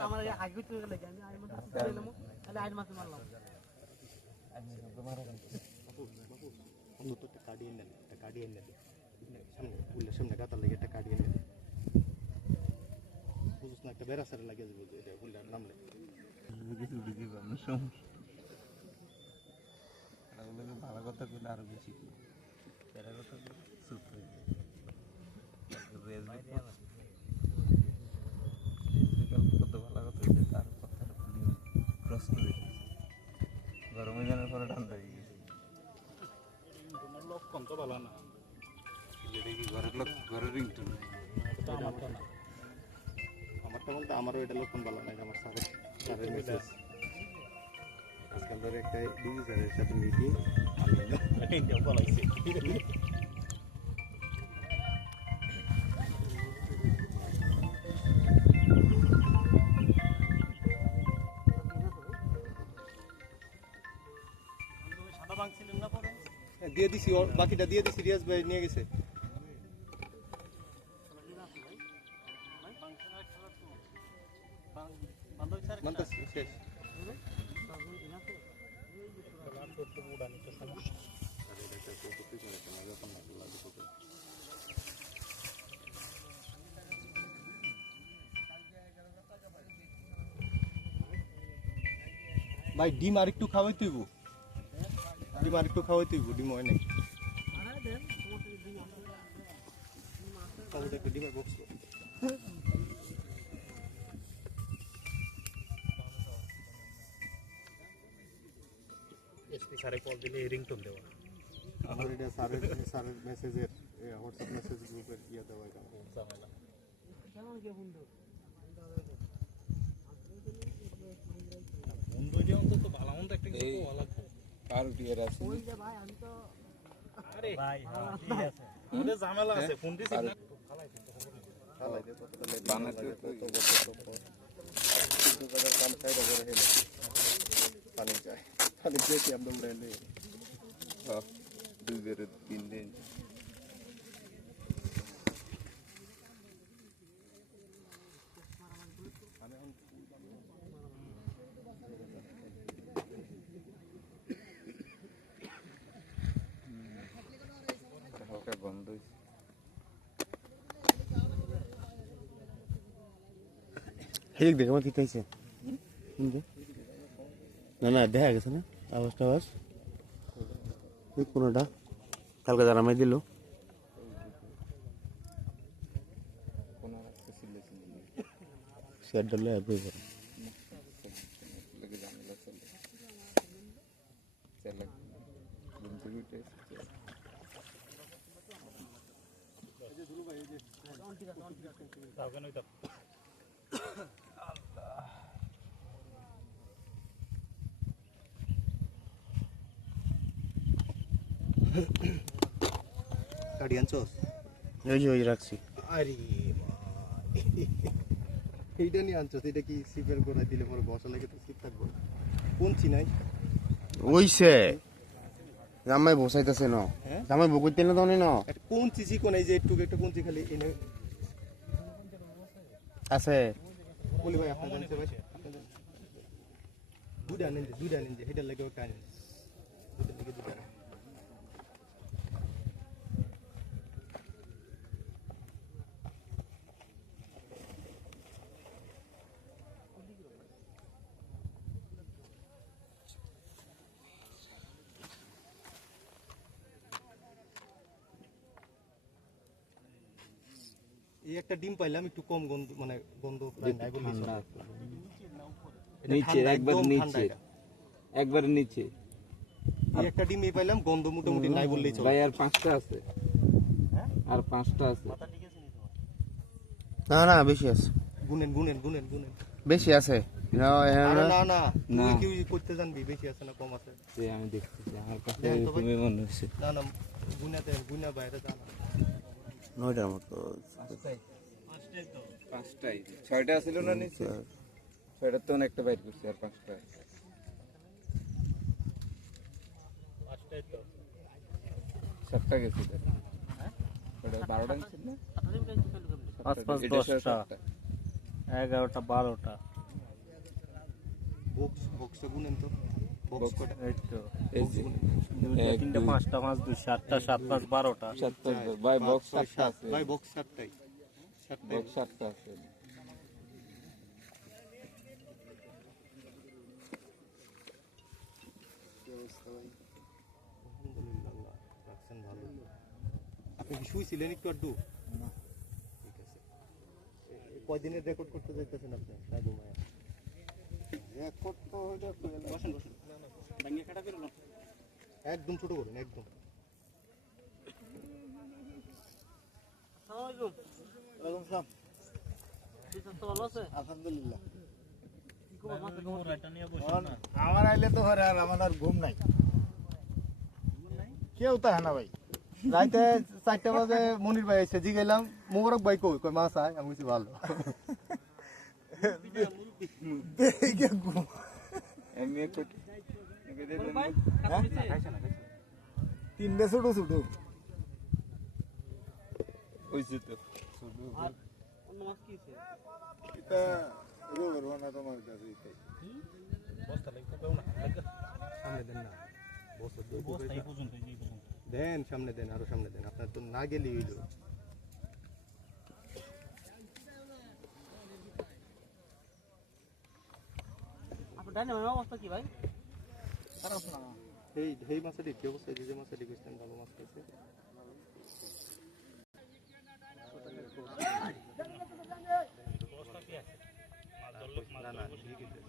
সামনে গাতার লাগে একটা কার্ড এনে বুঝছ না একটা বেড়াসারে লাগে যাবে এটা ফুলটা নামলে কিছু বুঝি পাবো সমস্যা ভালো কথা কইলে আরো বেশি তেরা কথা চুপ হয়ে কত ভালো কথা হয়েছে তার কথাটা ক্রস করে গরমে জানার পরে ঠান্ডা হয়ে গেছে তোমার লক্ষণ তো ভালো না এটা কি ঘরের লোক ঘরের রিংটন আমারটা না আমারটা বলতে আমারও এটা লক্ষণ ভালো না আমার স্যারের মেসেজ আজকাল ধরে একটা ডিজি স্যারের সাথে মিটিং এটাও ভালো হয়েছে দিয়ে দিছি বাকিটা দিয়ে দিছি রিয়াজ ভাই নিয়ে গেছে শেষ ভাই ডিম আর একটু খাওয়াই তুইব ডিম আর একটু খাওয়াই তুইব ডিম হয় নাই ডিমের বক্স এসপি স্যারে কল দিলে রিংটোন দেওয়া আমার এটা স্যারের মেসেজের হোয়াটসঅ্যাপ মেসেজ গ্রুপের ইয়ে দেওয়া এটা ঝামেলা কেমন কি বন্ধু বন্ধু যে অন্তত ভালো মন্দ একটা কিছু ভালো লাগবে কার টিয়ার আছে ওই যে ভাই আমি তো আরে ভাই হ্যাঁ ঠিক আছে ওরে ঝামেলা আছে ফোন দিছি না খালাই দে তো তাহলে বানাতে তো জায়গা কাম খাইরা করে হেলে পানি যায় পানি দিয়ে একদম রেলে হ্যাঁ 2 বের 3 দিন হালকা গন্ধ হেলিক দেখে আমার কিতে আইছে না না দেখা গেছে না আওয়াজটা আওয়াজ ওই কোনটা কালকে জানামাই দিল কোন রাস্তা ছিলে শেয়ার ডলে আইবে লাগে জানালা চলে চলে বন্ধু উঠে এই যে ধুরু ভাই এই যে অন ঠিক আছে তাও কেন এটা গাড়ি আনছস ওই রাখছি আরে এইটা নিয়ে আনছস এটা কি সিপের করে দিলে পরে বসা লাগে তো সিপ থাকবে কোন চিনাই ওইছে জামাই বসাইতেছে না জামাই বকইতে না দনে না কোন চিজি কোন এই যে একটু একটু কোন চি খালি এনে আছে বলি ভাই আপনি জানেন ভাই দুইটা নেন যে এটা লাগে ওটা নেন দুইটা এই একটা ডিম পাইলাম একটু কম গন্ধ মানে গন্ধ প্রায় নাই বলি নিচে একবার নিচে এই একটা ডিম এই পাইলাম গন্ধ মোটামুটি নাই বললেই চলে ভাই আর 5টা আছে হ্যাঁ আর 5টা আছে মাথা ঠিক আছে নি তোমার না না বেশি আছে গুনেন বেশি আছে না তুই কি করতে জানবি বেশি আছে না কম আছে এই আমি দেখছি আমার কাছে তুমি মনে হচ্ছে না না গুনা বাইরে জানা 9টার মতো 5টাই 6টা ছিল না নিচে 6টা তো একটা বাইর করছি আর 5টা 5টাই তো 7টা গেছে হ্যাঁ ওটা 12টা ছিল না 5 5 10টা 11টা 12টা বক্স বক্সে গুনেন তো বক্স কটা এই তো এই যে 2 3 5 5 2 7 7 5 12টা ভাই বক্স 7টা আছে ভাই বক্স 7টাই বক্স 7টা আছে আলহামদুলিল্লাহ রাখছেন ভালো আপনি কি শুয়েছিলেন একটু আড্ডু ঠিক আছে কয়দিনের রেকর্ড করতে যাইতেছেন আপনি না ঘুমায় রেকর্ড তো হইলে বসেন বসেন ভাঙিয়ে কাটা করে নাও একদম ছোট করুন একদম আসসালামু আলাইকুম। ওয়ালাইকুম আসসালাম বিশাল ভালো আছে? আলহামদুলিল্লাহ কি খবর? মাছের খবর? আমার আইলে তো ঘরে আর আমার আর ঘুম নাই কেউ তো হ্যাঁ না ভাই রাইতে 4টা বাজে মনির ভাই এসে জি গেলাম মোবারক ভাই কই কই মাছ আয় আমি কিছু ভালো দেখে ঘুম এমনি একটু ভাই, কাজ হইছে? 3টে ছোট ছোট হইছে তো আর অন্য মাছ কি হইছে? এটা রোগের বানা তোমার কাছে এটাই। সামনে দেন না বসে বস্তা এই পর্যন্ত এই পর্যন্ত দেন সামনে দেন আরো সামনে দেন আপনার তো না গেলেই হইলো আপনার ডাইনামের অবস্থা কি ভাই? এই মাছটি কি অবস্থা যে মাছটি কইছেন ভালো মাছ পাইছে না না ঠিক আছে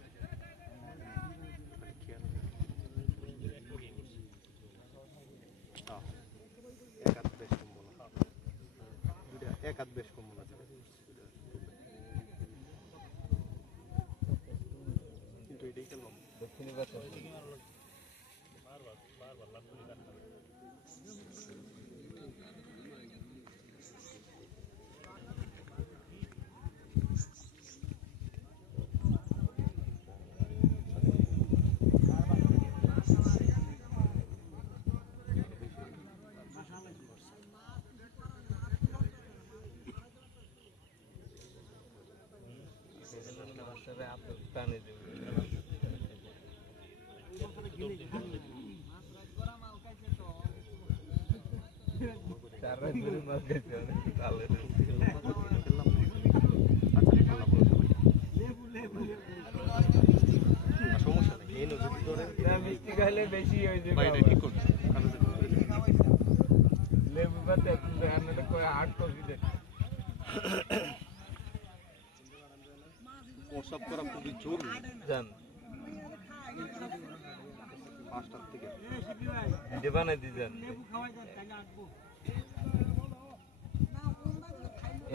এক হাত বেশ কম মনে আছে কিন্তু এটাই কেমন দক্ষিণে বাতা আপনি টানে দেবে চার ধরে মাছ গেছে অনেক তালে সমস্যা নেই এই নদী ধরে মিষ্টি খাইলে বেশি হয়ে যাবে বাইরে ঠিক করুন লেবু পাতা রান্নাটা করে 8 কপি দেন প্রসাব করা খুবই জরুরি জান 5টার থেকে ভিডিও বানাই দিয়েছেন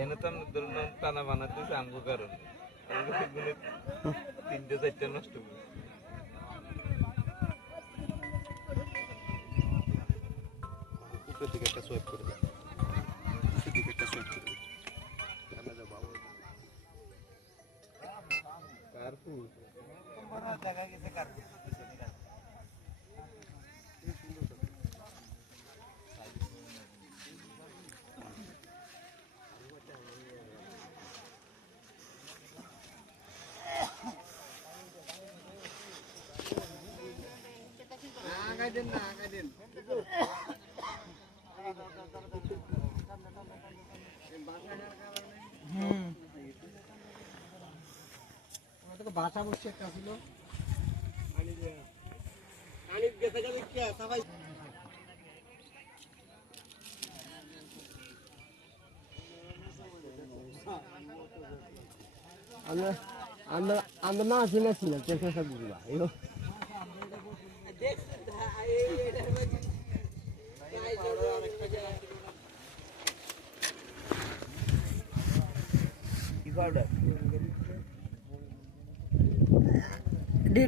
এনে তো আমি ধরুন টানা বানাতেছে আমগো কারণ 3টে 4টে নষ্ট করে উপরের দিকে একটা সোয়াইপ করে দেন উপরের দিকে একটা সোয়াইপ করে দেন ক্যামেরা বাবা কারফুল দেখা গেছে কার আগাই দেন না আগাই দেন বাসা বসছে একটা ছিল আমরা না চিনেছি না চেষ্টা সব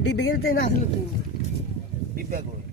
ডিব্বে গেলে না আসলে তুমি ডিব্বা করে